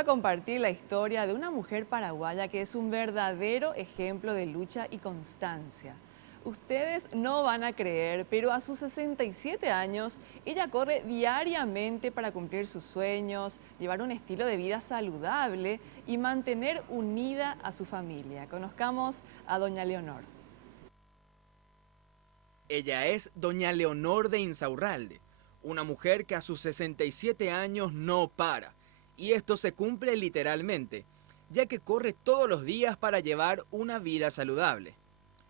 a compartir la historia de una mujer paraguaya que es un verdadero ejemplo de lucha y constancia. Ustedes no van a creer, pero a sus 67 años, ella corre diariamente para cumplir sus sueños, llevar un estilo de vida saludable y mantener unida a su familia. Conozcamos a doña Leonor. Ella es doña Leonor de Insaurralde, una mujer que a sus 67 años no para. Y esto se cumple literalmente, ya que corre todos los días para llevar una vida saludable.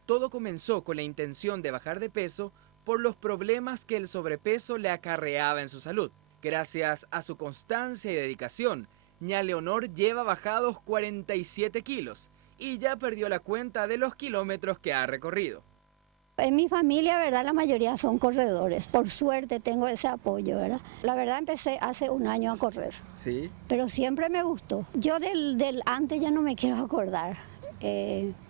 Todo comenzó con la intención de bajar de peso por los problemas que el sobrepeso le acarreaba en su salud. Gracias a su constancia y dedicación, ña Leonor lleva bajados 47 kilos y ya perdió la cuenta de los kilómetros que ha recorrido. En mi familia, ¿verdad? La mayoría son corredores. Por suerte tengo ese apoyo, ¿verdad? La verdad empecé hace un año a correr. ¿Sí? Pero siempre me gustó. Yo del antes ya no me quiero acordar.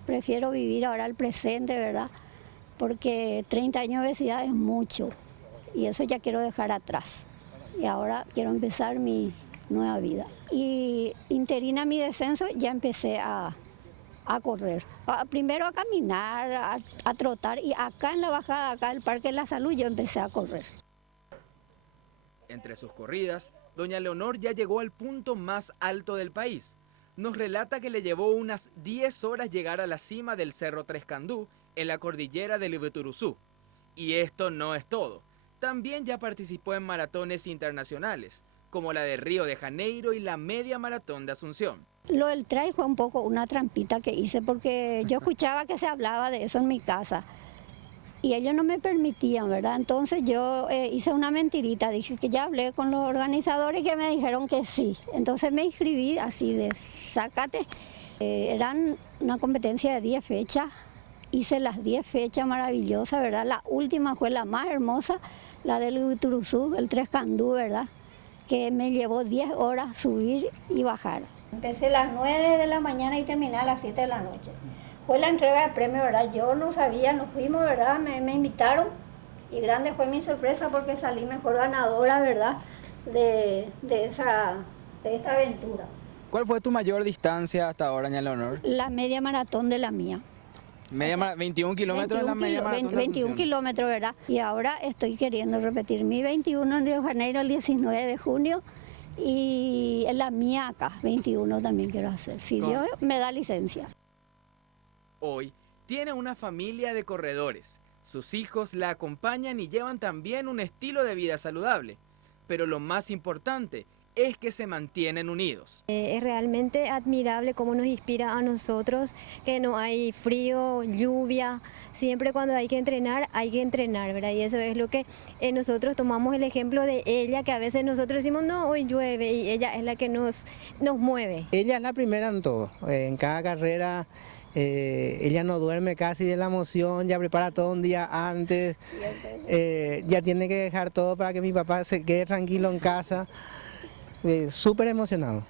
Prefiero vivir ahora el presente, ¿verdad? Porque 30 años de obesidad es mucho. Y eso ya quiero dejar atrás. Y ahora quiero empezar mi nueva vida. Y interina mi descenso, ya empecé a correr. Primero a caminar, a trotar, y acá en la bajada, acá del Parque de la Salud, yo empecé a correr. Entre sus corridas, doña Leonor ya llegó al punto más alto del país. Nos relata que le llevó unas 10 horas llegar a la cima del Cerro Trescandú, en la cordillera del Ibituruzú. Y esto no es todo. También ya participó en maratones internacionales, como la de Río de Janeiro y la media maratón de Asunción. Lo del trail fue un poco una trampita que hice porque yo escuchaba que se hablaba de eso en mi casa y ellos no me permitían, ¿verdad? Entonces yo hice una mentirita, dije que ya hablé con los organizadores y que me dijeron que sí. Entonces me inscribí así de sácate. Eran una competencia de 10 fechas, hice las 10 fechas maravillosas, ¿verdad? La última fue la más hermosa, la del Ibituruzú, el Trescandú, ¿verdad? Que me llevó 10 horas subir y bajar. Empecé a las 9 de la mañana y terminé a las 7 de la noche. Fue la entrega de premio, ¿verdad? Yo no sabía, nos fuimos, ¿verdad? Me invitaron y grande fue mi sorpresa porque salí mejor ganadora, ¿verdad? De esta aventura. ¿Cuál fue tu mayor distancia hasta ahora, ña Leonor? La media maratón de la mía. 21 kilómetros de la media maratón de 21 kilómetros, ¿verdad? Y ahora estoy queriendo repetir mi 21 en Río de Janeiro el 19 de junio y en la mía acá, 21 también quiero hacer, si Dios me da licencia. Hoy tiene una familia de corredores. Sus hijos la acompañan y llevan también un estilo de vida saludable. Pero lo más importante es que se mantienen unidos. Es realmente admirable cómo nos inspira a nosotros, que no hay frío, lluvia, siempre cuando hay que entrenar, ¿verdad? Y eso es lo que nosotros tomamos el ejemplo de ella, que a veces nosotros decimos, no, hoy llueve, y ella es la que nos mueve. Ella es la primera en todo, en cada carrera. Ella no duerme casi de la emoción, ya prepara todo un día antes, ya tiene que dejar todo para que mi papá se quede tranquilo en casa. Súper emocionado.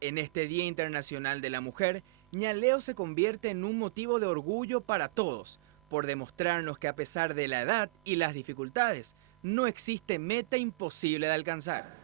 En este Día Internacional de la Mujer, ña Leo se convierte en un motivo de orgullo para todos, por demostrarnos que a pesar de la edad y las dificultades, no existe meta imposible de alcanzar.